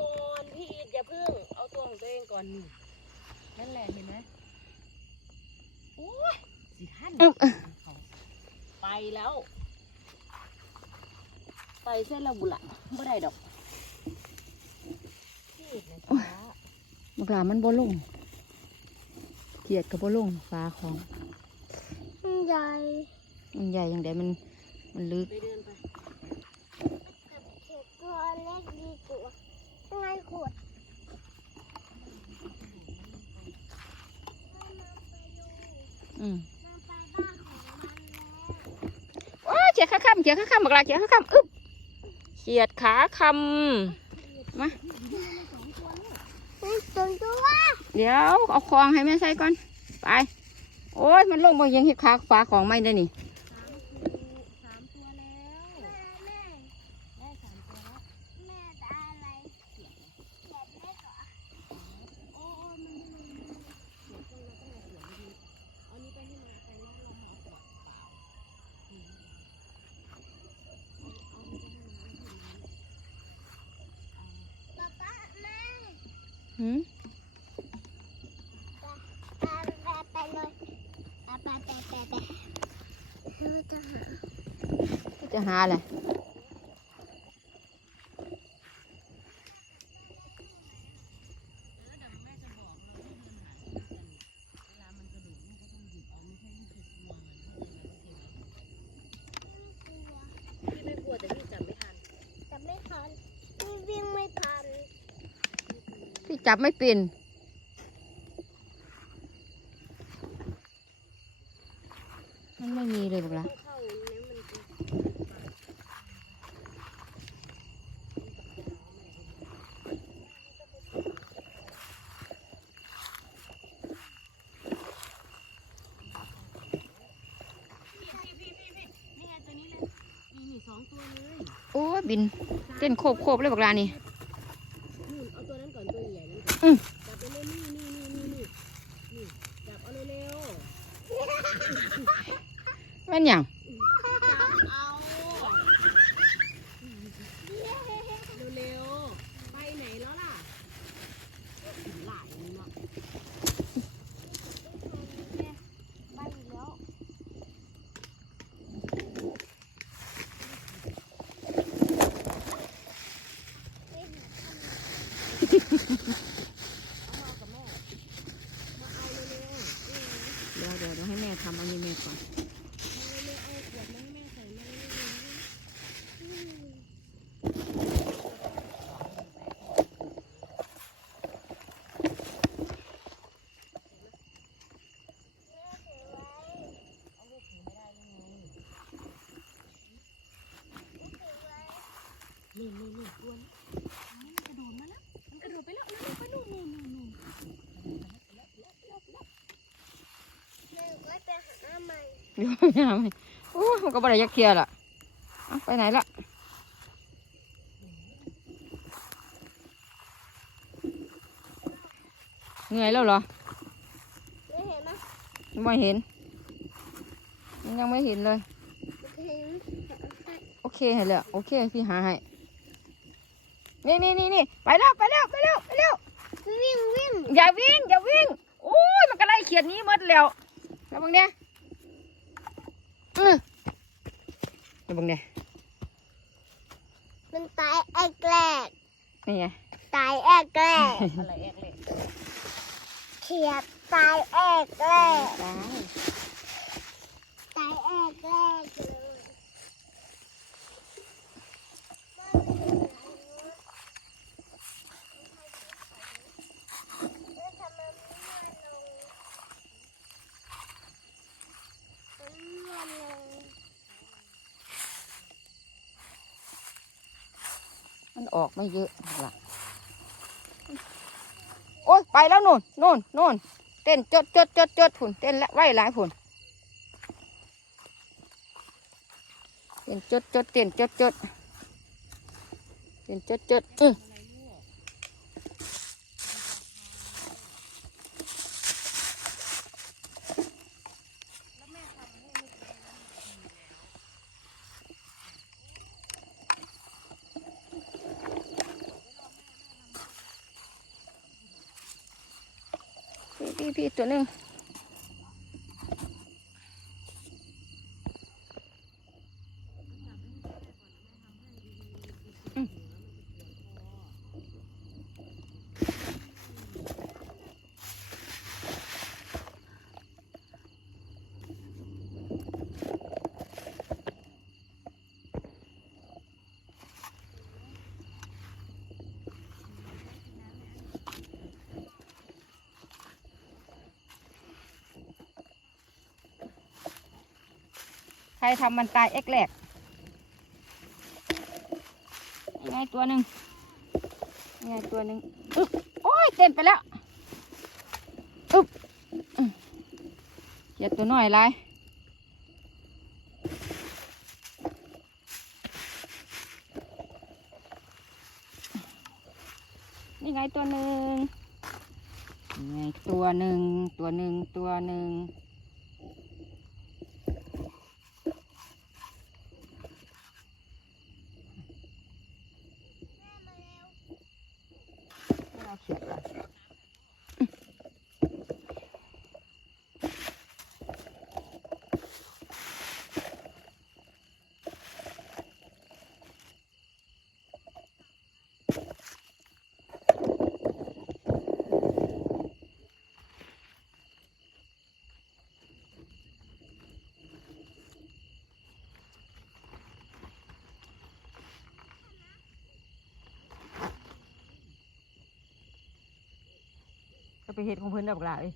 ก่อนพี่อีทอย่าพึ่ง เอาตัวของตัวเองก่อนนี่นั่นแหละเห็นไหมโอ้ยสิท่านอึ๊บไปแล้ว ไปเส้นละบุละไม่ได้ดอกพี่อีทนะจ๊ะบักหลามันบ่ลงเกียดกับบ่ลงฟ้าของใหญ่มันใหญ่อย่างใดมันมันลึกไปเดินไปกับเขียดตัวเล็กดีกว่า ไงขวดอืมมันไปบ้านของมันแล้วโอ้ยเขียดขาคำเขียดขาคำบักหลาเขียดขาคำอึ๊บเขียดขาคำมามันตัวตัวเดี๋ยวเอาคลองให้แม่ใส่ก่อน ไป โอ้ยมันลงบ่ยังเห็ดขาฟ้าของไม่ได้นี่ สามตัวแล้ว แม่แม่ ได้สามตัวแล้ว แม่จะอะไรเขียดเล็กเหรอ โอ้โอ้มันไม่ลงเดี๋ยวต้องเราต้องเอาเสือมาดีเอานี้ไปให้มาไปแล้วเรามาเอาเสือเปล่าอืมเอาเอาไปให้น้ำให้น้ำเอา ป๊าป๊าแม่ หืมไปเลยไปไปไปไปจะหาจะหาอะไร เออเดี๋ยวแม่จะบอกเราให้เดินหาที่กันเวลามันกระโดดมันก็ต้องหยิบเอาไม่ใช่ที่คือกลัวมันเข้าใจไหมเข้าใจไหมพี่ไม่กลัวแต่พี่จับไม่ทัน จะไม่ทันนี่วิ่งไม่ทัน พี่ จับไม่เป็น มันไม่มีเลยบักหลาต้องเข้าอย่างนี้มันจะนี่ไงตัวนี้เลยนี่นี่สองตัวเลยโอ้ยบิน เต้นโคบโคบเลยบักหลานี่นู่นเอาตัวนั้นก่อนตัวใหญ่นั้นก่อน อืม จับไปเลยนี่นี่นี่นี่นี่นี่จับเอาเร็ว แม่นหยัง ๆจับเอาเร็วๆไปไหนแล้วล่ะหลายนี่เนาะ ไปอีกแล้ว เอามากับแม่มาเอาเร็วๆ เดี๋ยวเดี๋ยวเดี๋ยวให้แม่ทำอันนี้แม่ก่อน เอาเร็วๆเอาขวดมาให้แม่ใส่มาเร็ว นี่นี่นี่อ้วนมันกระโดดมาแล้วมันกระโดดไปแล้วแล้วไปนู่นนู่นนู่นนู่นแม่ไว้ไปหาใหม่เดี๋ยวไม่ทำให้โอ้มันก็บ่ได้ยักเคลียร์ล่ะไปไหนล่ะเหนื่อยแล้วเหรอ ไม่เห็นไหมไม่เห็น ยังไม่เห็นเลย โอเคเห็นแล้ว โอเค พี่หาให้ นี่นี่นี่นี่ไปแล้วไปแล้วไปแล้วไปแล้ววิ่งวิ่งอย่าวิ่งอย่าวิ่งโอ้ยมันก็ไล่เขียดหนี้หมดแล้วแล้วบังเนี่ยเออแล้วบังเนี่ยมันตายแอกแรกนี่ไงตายแอกแรกอะไรแอกเลยเขียดตายแอกแรกตายตายแอกแรกเลยแล้วทำไมไม่มาลงมันไม่มาลง มัน ออกไม่เยอะล่ะโอ้ยไปแล้วนู่นนู่นนู่นเต้นจดจดจดจดผุนเต้นและไหวหลายผุนเต้นจดจดเต้นจดจดเต้นจดจดอือ อะไรลูก พี่พี่พี่ ตัวหนึ่ง ใครทำมันตายเอ็กแหลกไงตัวหนึ่งไงตัวหนึ่งอึ๊บโอ้ยเต็มไปแล้วอึ๊บอืมอย่าตัวหน้อยไรนี่ไงตัวหนึ่งไงตัวหนึ่งตัวหนึ่งตัวหนึ่ง ไม่ จะไปเห็ดของเพิ่นดอกหลาเอ้ย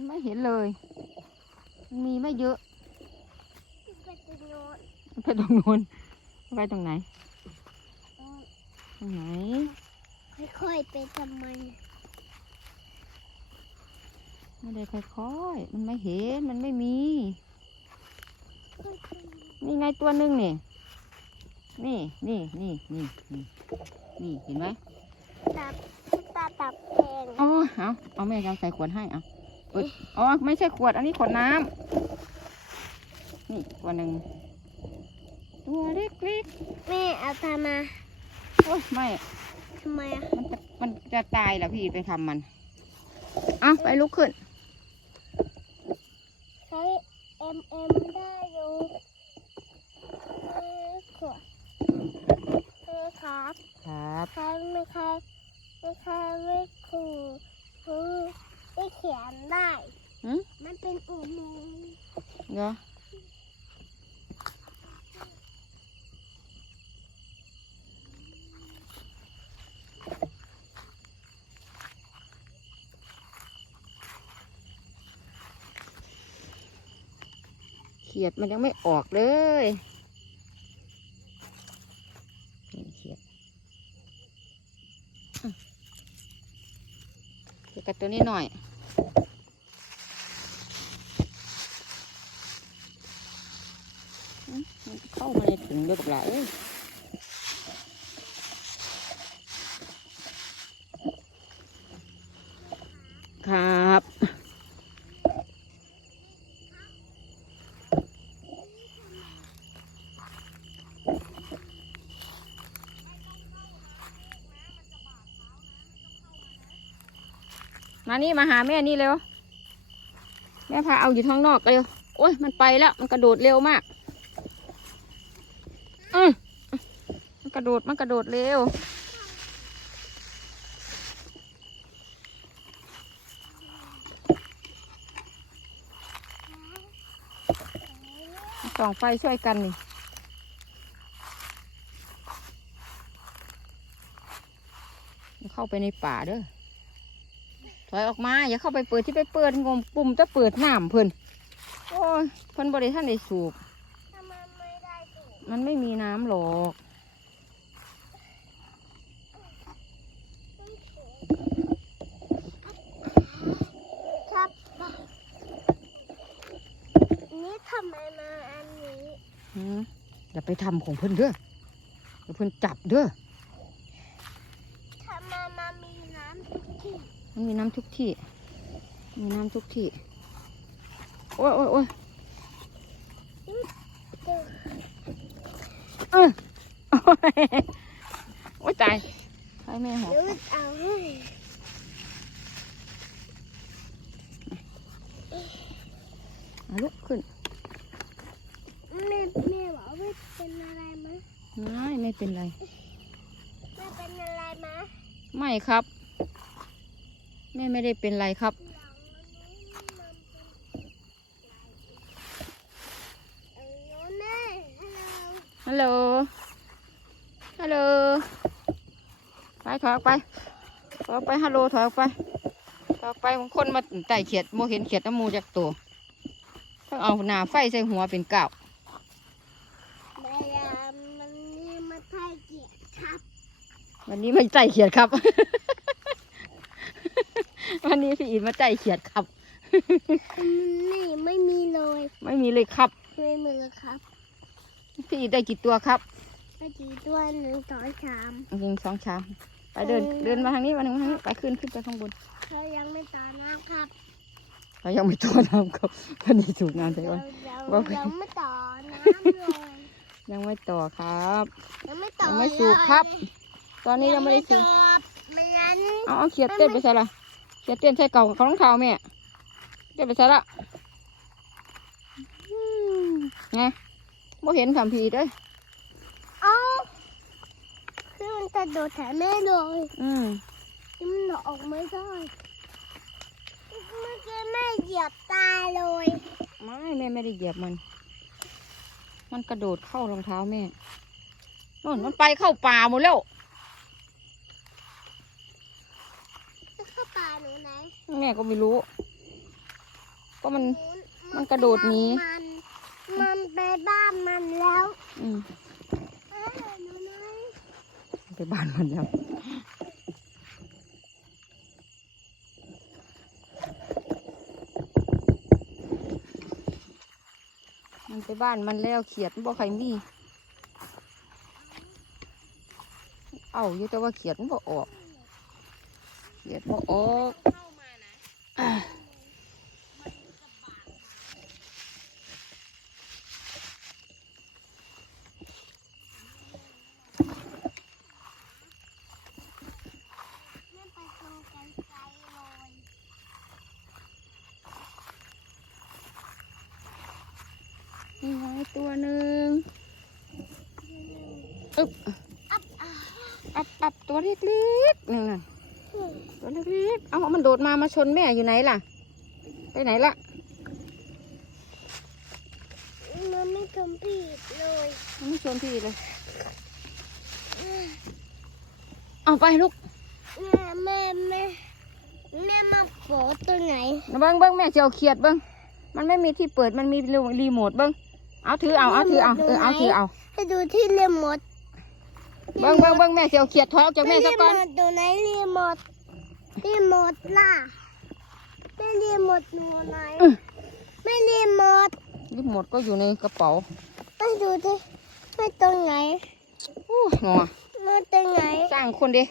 มันไม่เห็นเลย มันมีไม่เยอะไปตรงโน้นมันไปตรงนู้นมันไปตรงไหนตรงไหน ค่อยๆไปทำไม ไม่ได้ค่อยๆ มันไม่เห็น มันไม่มี นี่ไงตัวหนึ่งนี่ นี่นี่นี่นี่นี่นี่เห็นไหมตับตาตับแพงอ๋อเอาเอาแม่จะเอาใส่ขวดให้เอา เปิดอ๋อ ไม่ใช่ขวด อันนี้ขวดน้ำ นี่ตัวหนึ่ง ตัวเล็กแม่เอาตามาๆ โอ้ยไม่ ทำไมอะมันจะมันจะตายแล้วพี่ไปทำมัน เอาไปลุกขึ้น ใช้เอ็มเอ็มได้อยู่เออขวดเออครับครับใครไม่ใครไม่ใครไม่ขู่คือ ไม่เขียนได้หืมมันเป็นอุโมงค์เหรอเขียดมันยังไม่ออกเลยนี่เขียดอะเขียดกับตัวนี้หน่อย มันเข้ามาในถุงด้วยบอกห ลาเอ้ยครับ มานี่มาหาแม่นี่เร็ว แม่พาเอาอยู่ท้างนอกเร็ว โอ้ยมันไปแล้ว มันกระโดดเร็วมาก อืมมันกระ โดดมันกระโดดเร็วส่องไฟช่วยกันนี่เดี๋ยวเขาเข้าไปในป่าเด้อถอยออกมา อย่าเข้าไปเปิดที่ไปเปิดงมปุ่มจะเปิดน้ำเพิ่นโอ้ยเพิ่นบริท่านได้สูบทำไมไม่ได้ถูกมันไม่มีน้ำหรอก นี่ทำไมมาอันนี้หืมอย่าไปทำของเพิ่นเด้อเดี๋ยวเพิ่นจับเด้อทำไมมามีน้ำทุกที่มันมีน้ำทุกที่ มีน้ำทุกที่ โอ้ยโอ้ยโอ้ยเดี๋ยวเออโอ้ยโอ้ยตายใช่แม่หอเดี๋ยวเอาให้เอา ลุกขึ้นแม่แม่บอกว่าเป็นอะไรมั้ยไม่ไม่เป็นไรแม่เป็นอะไรมั้ยไม่ครับแม่ไม่ได้เป็นไรครับหลังมันเป็นอะไรเออแม่ฮัลโหลฮัลโหลฮัลโหลไปถอยออกไปถอยออกไปฮัลโหลถอยออกไปถอยออกไปบางคนมาไต่เขียดโมเห็นเขียดน้ำมูจากตัว ต้องเอาหนาไฟใส่หัวเป็นเก่าแม่ยามันนี่มาไทยเกียรติครับ วันนี้ไม่ใจเขียดครับ วันนี้พี่อีทมาใจเขียดครับ นี่ไม่มีเลย ไม่มีเลยครับ ไม่มีเลยครับ พี่อีทได้กี่ตัวครับก็จีตัวหนึ่งสองสามหนึ่งสองชามไปเดินเดินมาทางนี้มาทางนี้ไปขึ้นขึ้นไปข้างบนเขายังไม่ต่อน้ำครับ เขายังไม่ตัวน้ำครับวันนี้ถูกน้ำแต่เราว่าเราว่ายังไม่ต่อน้ำเลยยังไม่ต่อครับ ยังไม่ต่อยังไม่สูบครับ ตอนนี้ยังไม่ได้สูสูบบไม่งั้นเอาเอาเขียดเต้นไปใส่ละเขียดเต้นใส่เก่าของรองเท้าแม่เต้นไปใส่ละอืมไงบ่เห็นคำพีเด้ยเอาคือมันกระโดดแถมแม่เลยอืมมันออกไม่ได้ เมื่อกี้แม่เหยียบตายเลย ไม่แม่ไม่ได้เหยียบมัน มันกระโดดเข้ารองเท้าแม่นู่นมันไปเข้าป่าหมดแล้วจะเข้าป่าหนูไหนแม่ก็ไม่รู้ ก็มัน มันกระโดดหนี มันมันไปบ้านมันแล้วอืมเอ้ยหนูไหน ไปบ้านมันแล้ว ไปบ้านมันแล้วเขียดมันบ่ใครมีเอาอยู่แต่ว่าเขียดมันบ่ออก เขียดบ่ออก เข้ามานะ อะ แม่ไปตรงไกลๆเลย นี่ไงตัวหนึ่งอึ๊บ อับอะ อับอับ ตัวเล็กๆนี่ไงตัวเล็กๆ เอามันโดดมามาชนแม่อยู่ไหนล่ะ ไปไหนล่ะ มันไม่ทำผิดเลยมันไม่ชนพี่เลย เอาไปลูกแม่แม่แม่แม่มาโผล่ตัวไหนเบิ้งเบิ้งแม่จะเอาเขียดเบิ้งมันไม่มีที่เปิดมันมีรีโมทเบิ้งเอาถือเอาเอาถือเอาเออเอาถือเอาให้ดูที่รีโมท เบิ้งเบิ้งเบิ้งแม่จะเอาเขียดถอยออกจากแม่ซะก่อนรีโมทดูไหนรีโมทรีโมทล่ะไม่รีโมทหนูไหนอื้อไม่รีโมทรีโมทก็อยู่ในกระเป๋าไม่ดูที่ไม่ตรงไหนโอ้ยงอมาตรงไหนสร้างคนดิ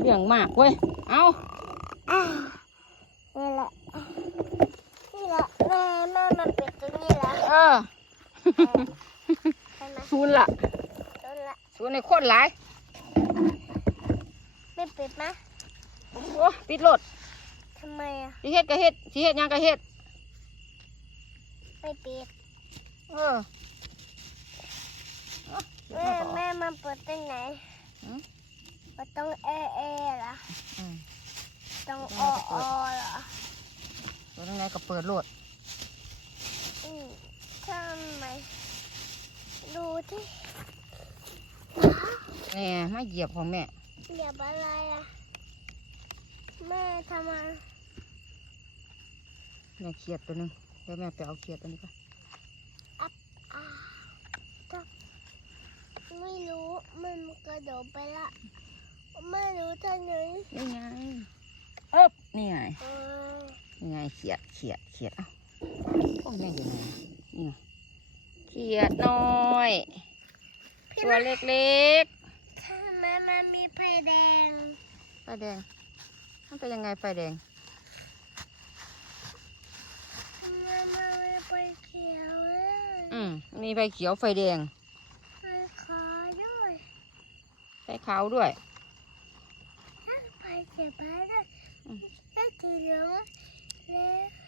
เรื่องมากเว้ย เอาอ้าวนี่แหละนี่แหละแม่แม่มาปิดตรงนี้แล้วเออ ใช่ไหมศูนย์ละตรงละศูนย์ในคนหลายไม่ปิดไหมโอ้ปิดรถทำไมอะสิเฮ็ดก็เฮ็ดสิเฮ็ดหยังก็เฮ็ดไม่ปิดเออแม่แม่มาเปิดตรงไหนหืมเปิดตรงเอเอเหรออืมตรงแม่โอมาเปิโอดเหรอตัวยังไงก็เปิดรถอืม ทำไม ดูที่แม่มาเหยียบของแม่ เหยียบอะไรอะ แม่ทำไมแม่เขียดตัวหนึงเดี๋ยวแม่ไปเอาเขียดตัวนี้ก่อนอ่าจับไม่รู้มันกระโดดไปละ ไม่รู้ทางไหนนี่ไงเอ๊บนี่ไงเออนี่ไงเขียดเขียดเขียดเอ้าพวกแม่อยู่ไหนนี่ไง เขียดน้อยพี่ตัวมาเล็กทำไมมันมีไฟแดง ๆไฟแดง มันเป็นยังไงไฟแดง ทำไมมันมีไฟเขียวเลยอืมมีไฟเขียวไฟแดงไฟขาวด้วยไฟขาวด้วยไฟเขียวไปด้วยอืม แล้วสีเหลืองแล้ว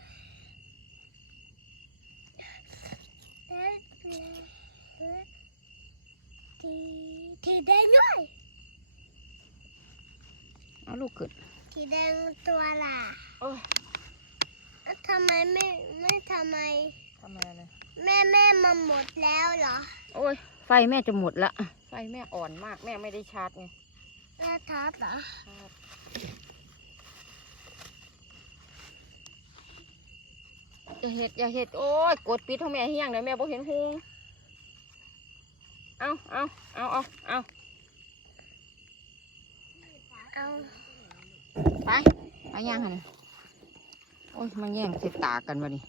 แล้วแล้วสีสีแดงด้วยเอาลูกขึ้นสีแดงตัวล่ะโอ้ยแล้วทำไมไม่ไม่ทำไม ทำอะไรเลยแม่แม่มาหมดแล้วเหรอโอ้ย ไฟแม่จะหมดละ ไฟแม่อ่อนมากแม่ไม่ได้ชาร์จไงแม่ทับเหรอ อย่าเห็ดอย่าเห็ดโอ้ยกดปิดเท่าแม่เฮียงเดี๋ยวแม่บ่เห็นหุงเอาเอาเอาเอาเอาเอาไปไปย่างหันโอ้ยมันแย่งเสร็จตากันวะนี่